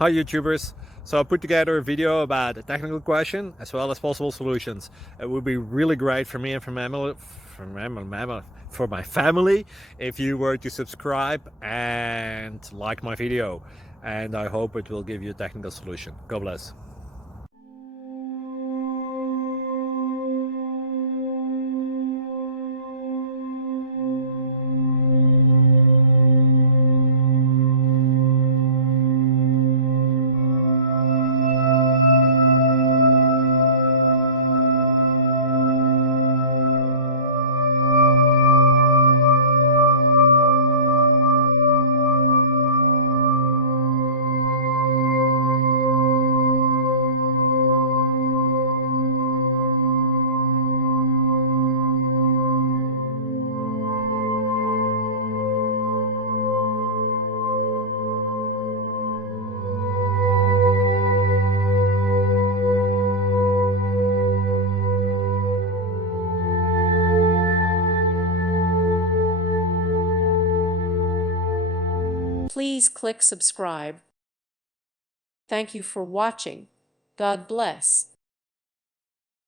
Hi YouTubers! So I put together a video about a technical question as well as possible solutions. It would be really great for me and for my family if you were to subscribe and like my video, and I hope it will give you a technical solution. God bless. Please click subscribe. Thank you for watching. God bless.